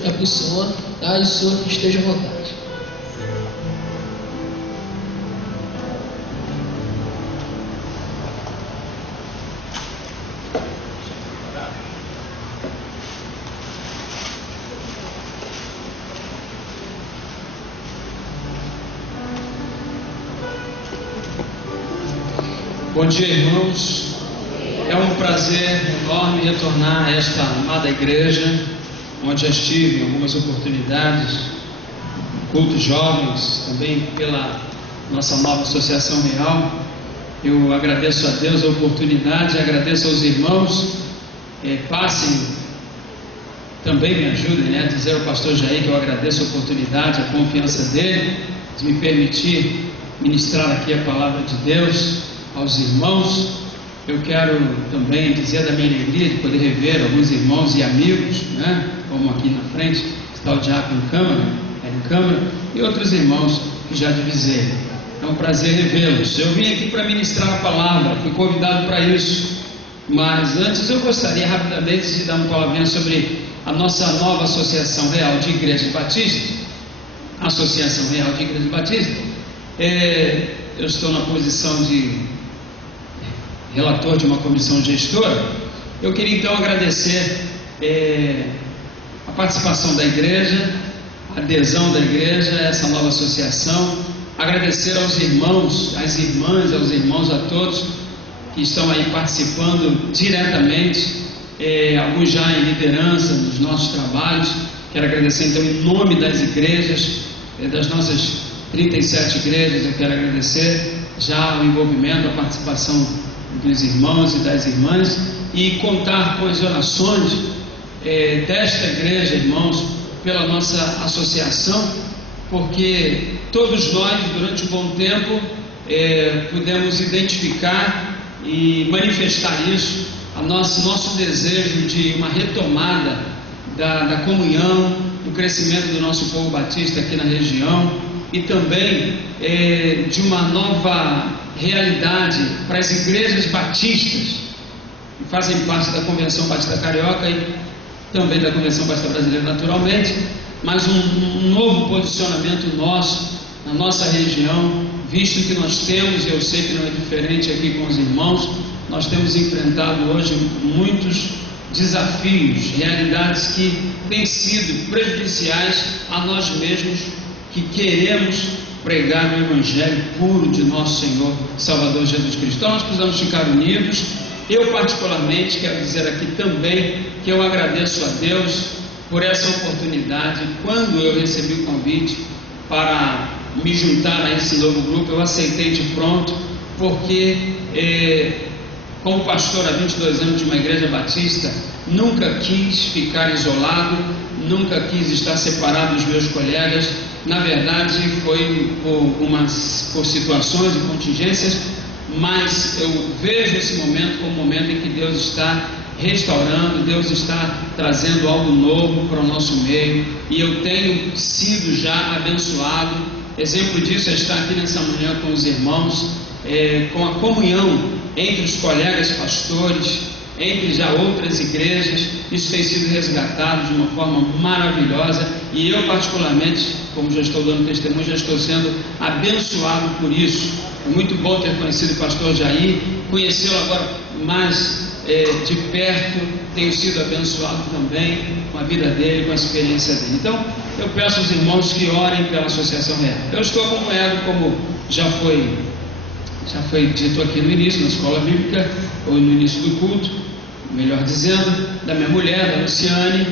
a pessoa, tá? E o senhor esteja à vontade. Bom dia, irmãos. É um prazer enorme retornar a esta amada igreja, onde já estive em algumas oportunidades, cultos jovens, também pela nossa nova Associação Real. Eu agradeço a Deus a oportunidade, agradeço aos irmãos. Passem, também me ajudem, né, a dizer ao pastor Jair que eu agradeço a oportunidade, a confiança dele, de me permitir ministrar aqui a palavra de Deus aos irmãos. Eu quero também dizer da minha alegria de poder rever alguns irmãos e amigos, né? Como aqui na frente está o diácono Câmara, e outros irmãos que já divisei. É um prazer revê-los. Eu vim aqui para ministrar a palavra, fui convidado para isso, mas antes eu gostaria rapidamente de dar uma palavrinha sobre a nossa nova Associação Real de Igrejas Batistas. Associação Real de Igrejas Batistas. Eu estou na posição de relator de uma comissão gestora. Eu queria então agradecer a participação da igreja, a adesão da igreja a essa nova associação, agradecer aos irmãos, às irmãs, aos irmãos, a todos que estão aí participando diretamente, alguns já em liderança nos nossos trabalhos. Quero agradecer então em nome das igrejas, das nossas 37 igrejas. Eu quero agradecer já o envolvimento, a participação dos irmãos e das irmãs, e contar com as orações desta igreja, irmãos, pela nossa associação, porque todos nós, durante um bom tempo, pudemos identificar e manifestar isso, nosso desejo de uma retomada da comunhão, do crescimento do nosso povo batista aqui na região, e também de uma nova realidade para as igrejas batistas que fazem parte da Convenção Batista Carioca e também da Convenção Batista Brasileira, naturalmente, mas um novo posicionamento nosso, na nossa região, visto que nós temos, e eu sei que não é diferente aqui com os irmãos, nós temos enfrentado hoje muitos desafios, realidades que têm sido prejudiciais a nós mesmos, que queremos pregar o Evangelho puro de nosso Senhor Salvador Jesus Cristo. Então nós precisamos ficar unidos. Eu particularmente quero dizer aqui também que eu agradeço a Deus por essa oportunidade. Quando eu recebi o convite para me juntar a esse novo grupo, eu aceitei de pronto, porque como pastor há 22 anos de uma igreja batista, nunca quis ficar isolado, nunca quis estar separado dos meus colegas. Na verdade foi por situações e contingências, mas eu vejo esse momento como um momento em que Deus está restaurando, Deus está trazendo algo novo para o nosso meio, e eu tenho sido já abençoado. Exemplo disso é estar aqui nessa manhã com os irmãos, com a comunhão entre os colegas pastores, entre já outras igrejas. Isso tem sido resgatado de uma forma maravilhosa, e eu particularmente, como já estou dando testemunho, já estou sendo abençoado por isso. É muito bom ter conhecido o pastor Jair, conhecê-lo agora mais de perto. Tenho sido abençoado também com a vida dele, com a experiência dele. Então eu peço aos irmãos que orem pela Associação Real. Eu estou acompanhado, como já foi dito aqui no início, na escola bíblica, ou no início do culto, melhor dizendo, da minha mulher, da Luciane.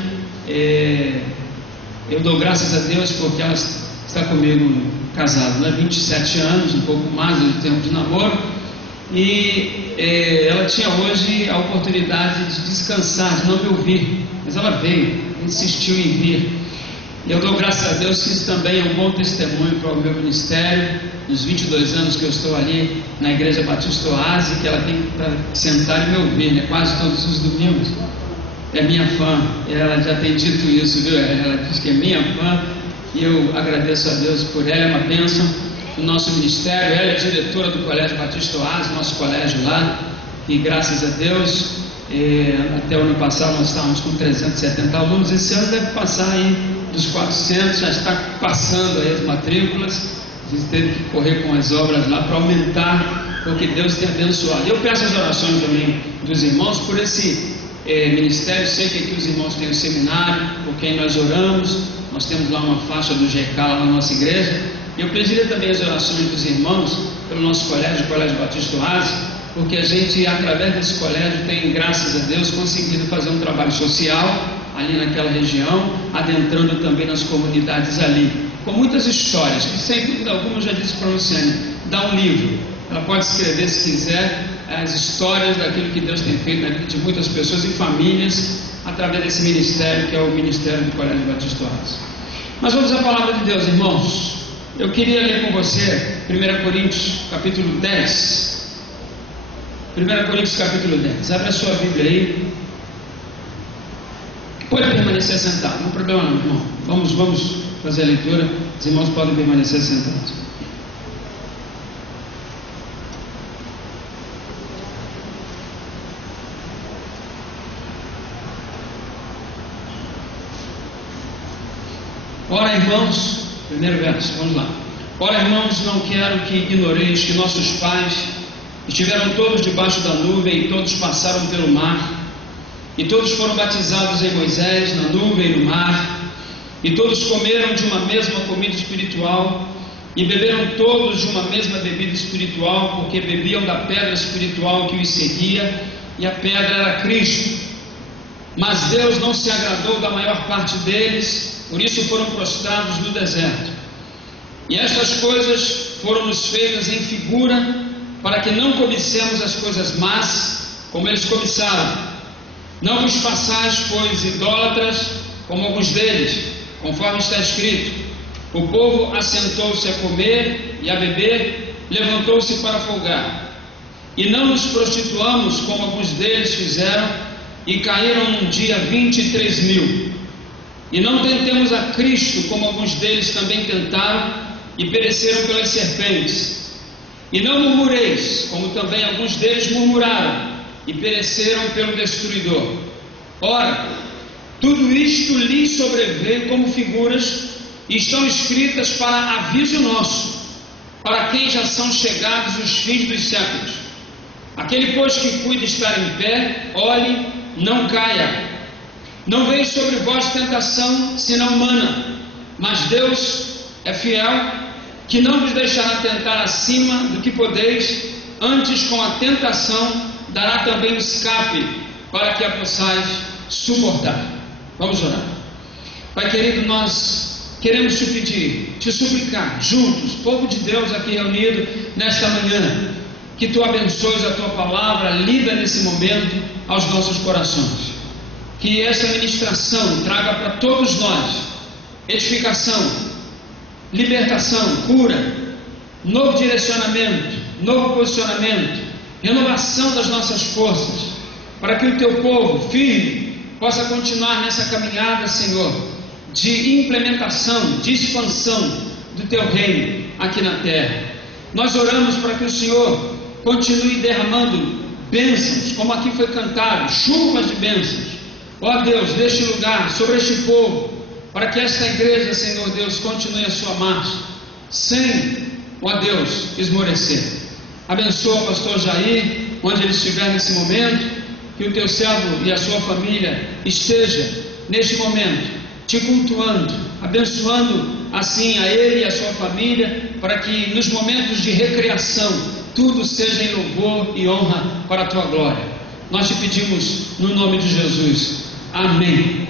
Eu dou graças a Deus porque ela está comigo casada, né? 27 anos, um pouco mais do tempo de namoro, e ela tinha hoje a oportunidade de descansar, de não me ouvir, mas ela veio, insistiu em vir. E eu dou graças a Deus que isso também é um bom testemunho para o meu ministério. Nos 22 anos que eu estou ali na Igreja Batista Oásis, que ela tem para sentar e me ouvir, né? Quase todos os domingos. É minha fã, ela já tem dito isso, viu? Ela diz que é minha fã, e eu agradeço a Deus por ela. É uma bênção no nosso ministério. Ela é diretora do Colégio Batista Oásis, nosso colégio lá, e graças a Deus Até o ano passado nós estávamos com 370 alunos, esse ano deve passar aí dos 400, já está passando aí as matrículas. A gente teve que correr com as obras lá para aumentar, porque Deus tem abençoado. Eu peço as orações também dos irmãos por esse ministério. Sei que aqui os irmãos têm um seminário, por quem nós oramos. Nós temos lá uma faixa do GK lá na nossa igreja. E eu pediria também as orações dos irmãos pelo nosso colégio, o Colégio Batista Oásis, porque a gente, através desse colégio, tem, graças a Deus, conseguido fazer um trabalho social ali naquela região, adentrando também nas comunidades ali, com muitas histórias, que sem dúvida alguma, eu já disse para a Luciane, dá um livro, ela pode escrever se quiser, as histórias daquilo que Deus tem feito na vida de muitas pessoas e famílias, através desse ministério, que é o Ministério do Colégio Batista Oásis. Mas vamos à palavra de Deus, irmãos. Eu queria ler com você 1 Coríntios, capítulo 10. 1 Coríntios, capítulo 10. Abre a sua Bíblia aí. Pode permanecer sentado, não tem problema não, irmão. Vamos fazer a leitura. Os irmãos podem permanecer sentados. Ora, irmãos, primeiro verso, vamos lá. Ora, irmãos, não quero que ignoreis que nossos pais estiveram todos debaixo da nuvem e todos passaram pelo mar, e todos foram batizados em Moisés, na nuvem e no mar, e todos comeram de uma mesma comida espiritual, e beberam todos de uma mesma bebida espiritual, porque bebiam da pedra espiritual que os seguia, e a pedra era Cristo. Mas Deus não se agradou da maior parte deles, por isso foram prostrados no deserto. E estas coisas foram-nos feitas em figura, para que não cobicemos as coisas más, como eles cobiçaram. Não vos façais, pois, idólatras, como alguns deles, conforme está escrito: o povo assentou-se a comer e a beber, levantou-se para folgar. E não nos prostituamos, como alguns deles fizeram, e caíram num dia 23.000. E não tentemos a Cristo, como alguns deles também tentaram, e pereceram pelas serpentes. E não murmureis, como também alguns deles murmuraram, e pereceram pelo destruidor. Ora, tudo isto lhes sobreveio como figuras, e estão escritas para aviso nosso, para quem já são chegados os fins dos séculos. Aquele, pois, que cuida estar em pé, olhe, não caia. Não veio sobre vós tentação, senão humana, mas Deus é fiel, que não vos deixará tentar acima do que podeis, antes com a tentação dará também o escape, para que a possais suportar. Vamos orar. Pai querido, nós queremos te pedir, te suplicar, juntos, povo de Deus aqui reunido nesta manhã, que tu abençoes a tua palavra lida nesse momento aos nossos corações. Que essa ministração traga para todos nós edificação, libertação, cura, novo direcionamento, novo posicionamento, renovação das nossas forças, para que o teu povo firme possa continuar nessa caminhada, Senhor, de implementação, de expansão do teu reino aqui na terra. Nós oramos para que o Senhor continue derramando bênçãos, como aqui foi cantado, chuvas de bênçãos. Ó Deus, neste lugar, sobre este povo, para que esta igreja, Senhor Deus, continue a sua marcha, sem, ó Deus, esmorecer. Abençoa o pastor Jair, onde ele estiver nesse momento, que o teu servo e a sua família esteja, neste momento, te cultuando, abençoando assim a ele e a sua família, para que nos momentos de recreação, tudo seja em louvor e honra para a tua glória. Nós te pedimos no nome de Jesus. Amém.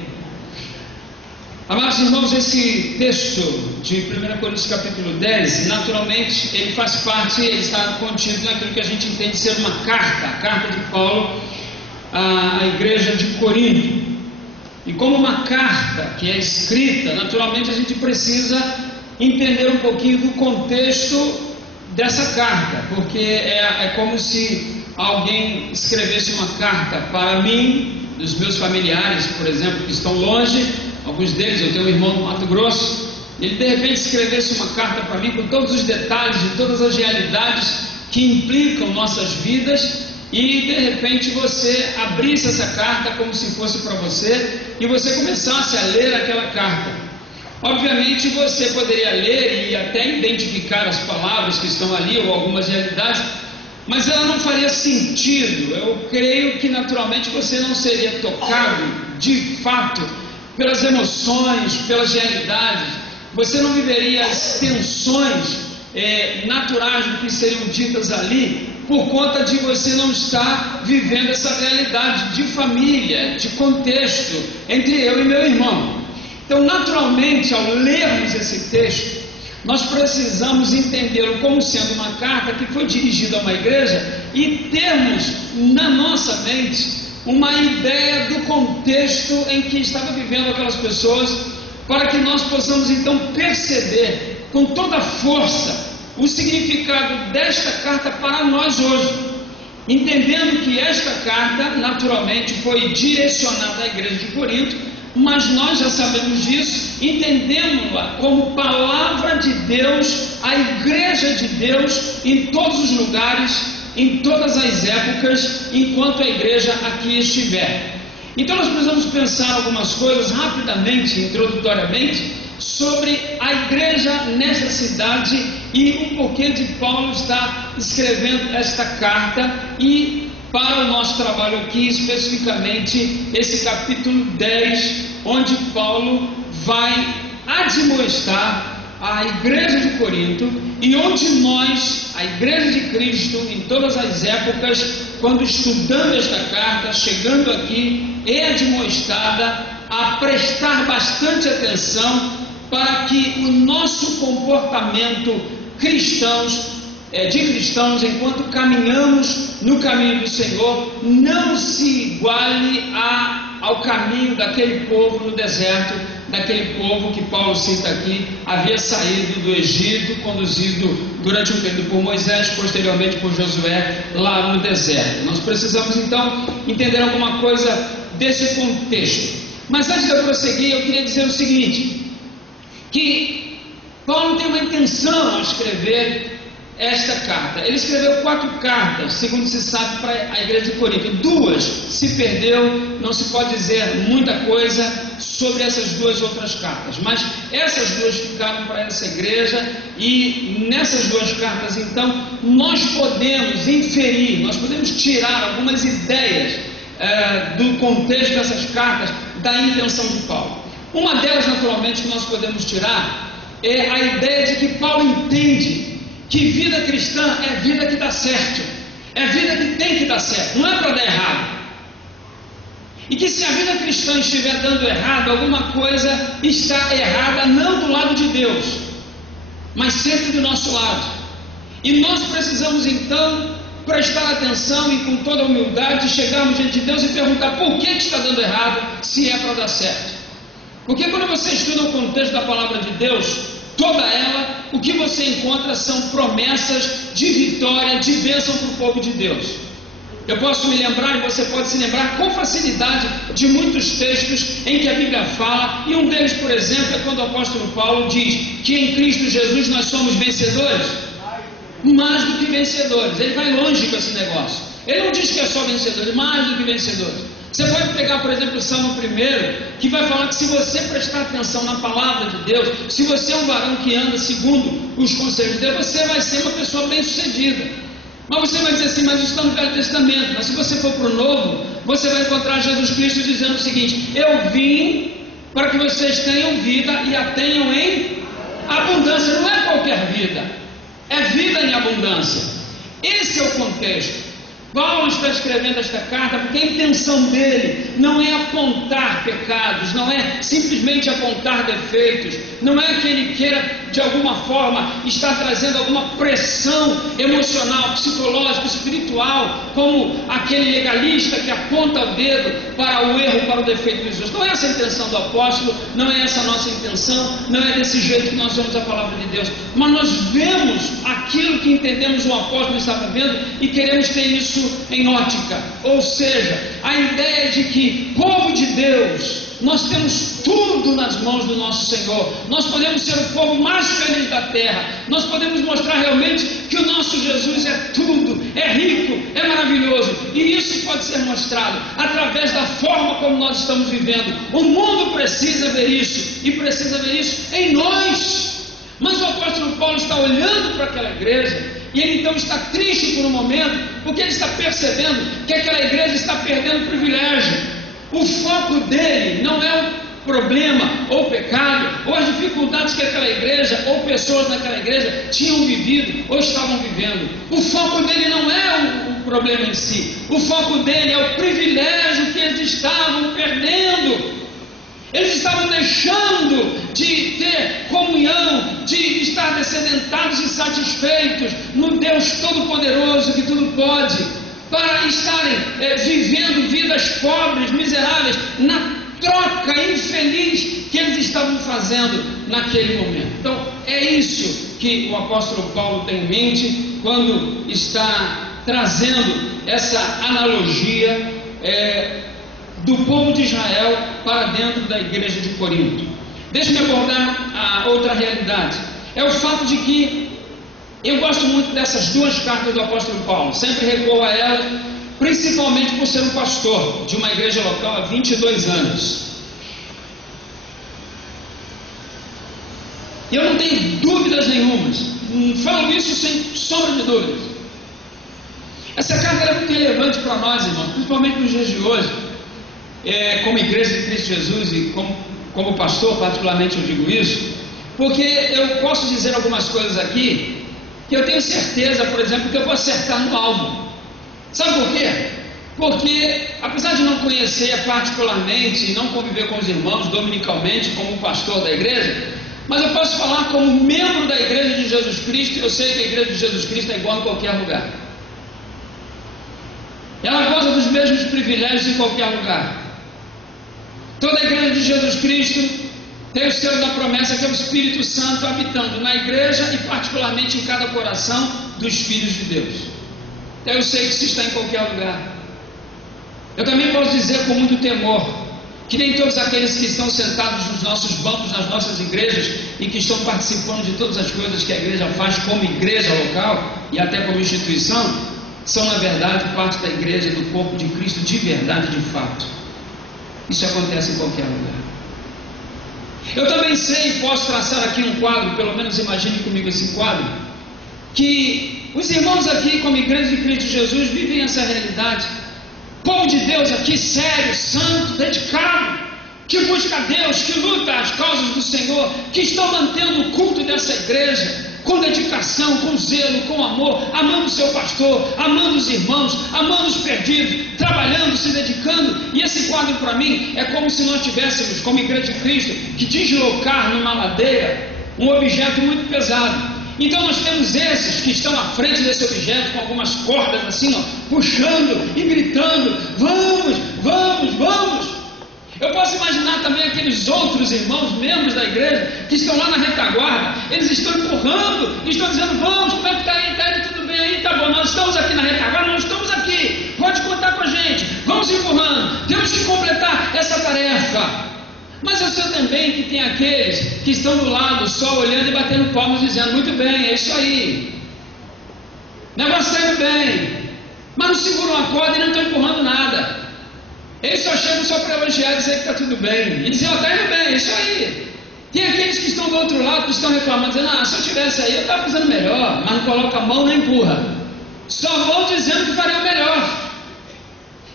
Amados irmãos, esse texto de 1 Coríntios capítulo 10, naturalmente, ele faz parte, ele está contido naquilo que a gente entende ser uma carta, a carta de Paulo à igreja de Corinto. E como uma carta que é escrita, naturalmente a gente precisa entender um pouquinho do contexto dessa carta, porque é como se alguém escrevesse uma carta para mim, dos meus familiares, por exemplo, que estão longe, alguns deles, eu tenho um irmão no Mato Grosso, ele de repente escrevesse uma carta para mim com todos os detalhes de todas as realidades que implicam nossas vidas, e de repente você abrisse essa carta como se fosse para você e você começasse a ler aquela carta. Obviamente você poderia ler e até identificar as palavras que estão ali ou algumas realidades, mas ela não faria sentido. Eu creio que naturalmente você não seria tocado de fato pelas emoções, pelas realidades. Você não viveria as tensões naturais do que seriam ditas ali, por conta de você não estar vivendo essa realidade de família, de contexto entre eu e meu irmão. Então, naturalmente, ao lermos esse texto, nós precisamos entendê-lo como sendo uma carta que foi dirigida a uma igreja e termos na nossa mente uma ideia do contexto em que estava vivendo aquelas pessoas, para que nós possamos então perceber com toda a força o significado desta carta para nós hoje, entendendo que esta carta naturalmente foi direcionada à igreja de Corinto, mas nós já sabemos disso, entendendo-la como palavra de Deus, a igreja de Deus em todos os lugares, em todas as épocas, enquanto a igreja aqui estiver. Então nós precisamos pensar algumas coisas rapidamente, introdutoriamente, sobre a igreja nesta cidade e o porquê de Paulo estar escrevendo esta carta, e para o nosso trabalho aqui, especificamente esse capítulo 10, onde Paulo vai admoestar a igreja de Corinto, e onde nós, a igreja de Cristo, em todas as épocas, quando estudando esta carta, chegando aqui, é admoestada a prestar bastante atenção para que o nosso comportamento de cristãos, enquanto caminhamos no caminho do Senhor, não se iguale ao caminho daquele povo no deserto, daquele povo que Paulo cita aqui, havia saído do Egito, conduzido durante um período por Moisés, posteriormente por Josué, lá no deserto. Nós precisamos então entender alguma coisa desse contexto. Mas antes de eu prosseguir, eu queria dizer o seguinte, que Paulo tem uma intenção ao escrever esta carta. Ele escreveu 4 cartas, segundo se sabe, para a igreja de Corinto. 2 se perdeu, não se pode dizer muita coisa sobre essas 2 outras cartas, mas essas 2 ficaram para essa igreja, e nessas 2 cartas então nós podemos inferir, nós podemos tirar algumas ideias do contexto dessas cartas, da intenção de Paulo. Uma delas, naturalmente, que nós podemos tirar é a ideia de que Paulo entende que vida cristã é vida que dá certo, é vida que tem que dar certo, não é para dar errado. E que se a vida cristã estiver dando errado, alguma coisa está errada, não do lado de Deus, mas sempre do nosso lado. E nós precisamos então prestar atenção e com toda a humildade chegarmos diante de Deus e perguntar por que está dando errado, se é para dar certo. Porque quando você estuda o contexto da palavra de Deus, toda ela, o que você encontra são promessas de vitória, de bênção para o povo de Deus. Eu posso me lembrar, e você pode se lembrar com facilidade, de muitos textos em que a Bíblia fala, e um deles, por exemplo, é quando o apóstolo Paulo diz que em Cristo Jesus nós somos vencedores, mais do que vencedores. Ele vai longe com esse negócio. Ele não diz que é só vencedores, mais do que vencedores. Você pode pegar, por exemplo, o Salmo 1, que vai falar que se você prestar atenção na palavra de Deus, se você é um varão que anda segundo os conselhos de Deus, você vai ser uma pessoa bem-sucedida. Mas você vai dizer assim, mas isso está no Velho Testamento. Mas se você for para o Novo, você vai encontrar Jesus Cristo dizendo o seguinte: eu vim para que vocês tenham vida e a tenham em abundância. Não é qualquer vida, é vida em abundância. Esse é o contexto. Paulo está escrevendo esta carta porque a intenção dele não é apontar pecados, não é simplesmente apontar defeitos, não é que ele queira de alguma forma estar trazendo alguma pressão emocional, psicológica, espiritual, como aquele legalista que aponta o dedo para o erro, para o defeito de Jesus. Não é essa a intenção do apóstolo, não é essa a nossa intenção, não é desse jeito que nós vemos a palavra de Deus, mas nós vemos aquilo que entendemos o apóstolo estava vendo e queremos ter isso em ótica, ou seja, a ideia de que povo de Deus nós temos tudo nas mãos do nosso Senhor. Nós podemos ser o povo mais feliz da terra. Nós podemos mostrar realmente que o nosso Jesus é tudo, é rico, é maravilhoso. E isso pode ser mostrado através da forma como nós estamos vivendo. O mundo precisa ver isso, e precisa ver isso em nós. Mas o apóstolo Paulo está olhando para aquela igreja, e ele então está triste por um momento, porque ele está percebendo que aquela igreja está perdendo privilégio. O foco dele não é o problema, ou o pecado, ou as dificuldades que aquela igreja, ou pessoas naquela igreja tinham vivido, ou estavam vivendo. O foco dele não é o problema em si. O foco dele é o privilégio que eles estavam perdendo. Eles estavam deixando de ter comunhão, de estar descedentados e satisfeitos no Deus Todo-Poderoso que tudo pode, para estarem vivendo vidas pobres, miseráveis, na troca infeliz que eles estavam fazendo naquele momento. Então é isso que o apóstolo Paulo tem em mente quando está trazendo essa analogia do povo de Israel para dentro da igreja de Corinto. Deixa-me abordar a outra realidade. É o fato de que eu gosto muito dessas duas cartas do apóstolo Paulo, sempre recorro a elas, principalmente por ser um pastor de uma igreja local há 22 anos. E eu não tenho dúvidas nenhumas, falo isso sem sombra de dúvidas. Essa carta é muito relevante para nós, irmãos, principalmente nos dias de hoje. Como igreja de Cristo Jesus e como pastor, particularmente eu digo isso, porque eu posso dizer algumas coisas aqui que eu tenho certeza, por exemplo, que eu vou acertar no alvo. Sabe por quê? Porque, apesar de não conhecer particularmente e não conviver com os irmãos dominicalmente como pastor da igreja, mas eu posso falar como membro da igreja de Jesus Cristo, e eu sei que a igreja de Jesus Cristo é igual em qualquer lugar. Ela goza dos mesmos privilégios em qualquer lugar. Toda a igreja de Jesus Cristo tem o selo da promessa, que é o Espírito Santo habitando na igreja e particularmente em cada coração dos filhos de Deus. Então eu sei que isso está em qualquer lugar. Eu também posso dizer com muito temor que nem todos aqueles que estão sentados nos nossos bancos, nas nossas igrejas, e que estão participando de todas as coisas que a igreja faz como igreja local e até como instituição, são na verdade parte da igreja, do corpo de Cristo de verdade, de fato. Isso acontece em qualquer lugar. Eu também sei, posso traçar aqui um quadro, pelo menos imagine comigo esse quadro, que os irmãos aqui como igreja de Cristo Jesus vivem essa realidade. Povo de Deus aqui sério, santo, dedicado, que busca a Deus, que luta as causas do Senhor, que estão mantendo o culto dessa igreja com dedicação, com zelo, com amor, amando o seu pastor, amando os irmãos, amando os perdidos, trabalhando, se dedicando. E esse quadro para mim é como se nós tivéssemos, como igreja de Cristo, que deslocar numa ladeira um objeto muito pesado. Então nós temos esses que estão à frente desse objeto com algumas cordas assim, ó, puxando e gritando: vamos, vamos, vamos. Eu posso imaginar também aqueles outros irmãos, membros da igreja, que estão lá na retaguarda. Eles estão empurrando, estão dizendo: vamos, como é que está aí? Está aí tudo bem aí? Tá bom, nós estamos aqui na retaguarda, nós estamos aqui, pode contar com a gente, vamos empurrando, temos que completar essa tarefa. Mas eu sei também que tem aqueles que estão do lado só olhando e batendo palmas, dizendo: muito bem, é isso aí, o negócio está indo bem, mas não seguram a corda e não estão empurrando nada. Eles só chegam só para elogiar e dizer que está tudo bem, e dizer: ó, está indo bem, é isso aí. Tem aqueles que estão do outro lado, que estão reclamando, dizendo: ah, se eu estivesse aí eu estava fazendo melhor, mas não coloca a mão nem empurra, só vão dizendo que faria o melhor.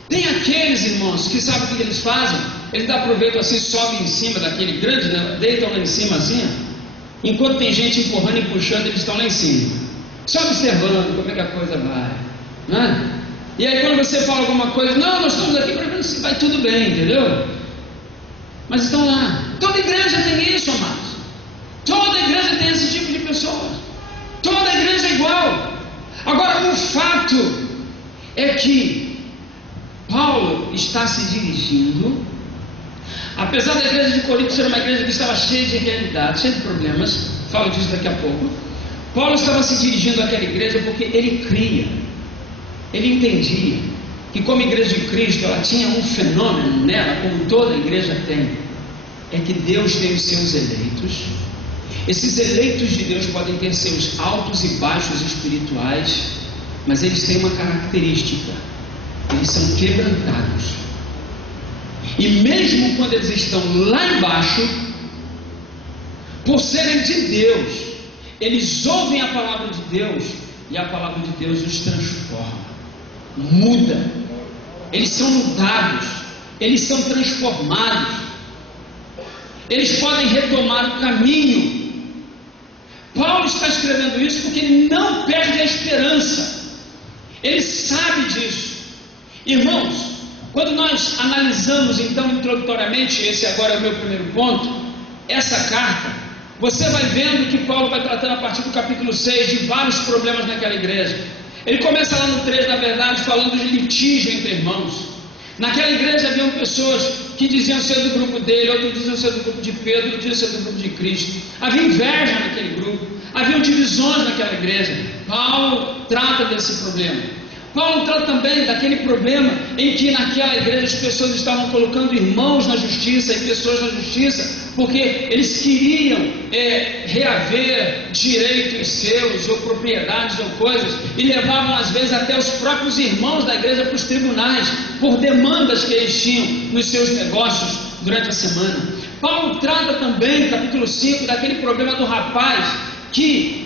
Tem aqueles irmãos que sabem o que eles fazem. Eles aproveitam assim, sobem em cima daquele grande, né? Deitam lá em cima assim, ó. Enquanto tem gente empurrando e puxando, eles estão lá em cima, só observando como é que a coisa vai, né? E aí quando você fala alguma coisa: não, nós estamos aqui para ver se vai tudo bem, entendeu? Mas estão lá. Toda igreja tem isso, amados. Toda igreja tem esse tipo de pessoas. Toda igreja é igual. Agora o fato é que Paulo está se dirigindo, apesar da igreja de Corinto ser uma igreja que estava cheia de realidades, cheia de problemas, falo disso daqui a pouco. Paulo estava se dirigindo àquela igreja porque ele cria, ele entendia que como igreja de Cristo ela tinha um fenômeno nela, como toda igreja tem, é que Deus tem os seus eleitos. Esses eleitos de Deus podem ter seus altos e baixos espirituais, mas eles têm uma característica: eles são quebrantados. E mesmo quando eles estão lá embaixo, por serem de Deus, eles ouvem a palavra de Deus, e a palavra de Deus os transforma, muda. Eles são mudados, eles são transformados, eles podem retomar o caminho. Paulo está escrevendo isso porque ele não perde a esperança, ele sabe disso. Irmãos, quando nós analisamos então introdutoriamente, esse agora é o meu primeiro ponto, essa carta, você vai vendo que Paulo vai tratando a partir do capítulo 6 de vários problemas naquela igreja. Ele começa lá no 3, na verdade, falando de litígio entre irmãos. Naquela igreja haviam pessoas que diziam ser do grupo dele, outros diziam ser do grupo de Pedro, outros diziam ser do grupo de Cristo. Havia inveja naquele grupo, haviam divisões naquela igreja. Paulo trata desse problema. Paulo trata também daquele problema em que naquela igreja as pessoas estavam colocando irmãos na justiça e pessoas na justiça, porque eles queriam reaver direitos seus, ou propriedades, ou coisas, e levavam às vezes até os próprios irmãos da igreja para os tribunais, por demandas que eles tinham nos seus negócios durante a semana. Paulo trata também, no capítulo 5, daquele problema do rapaz que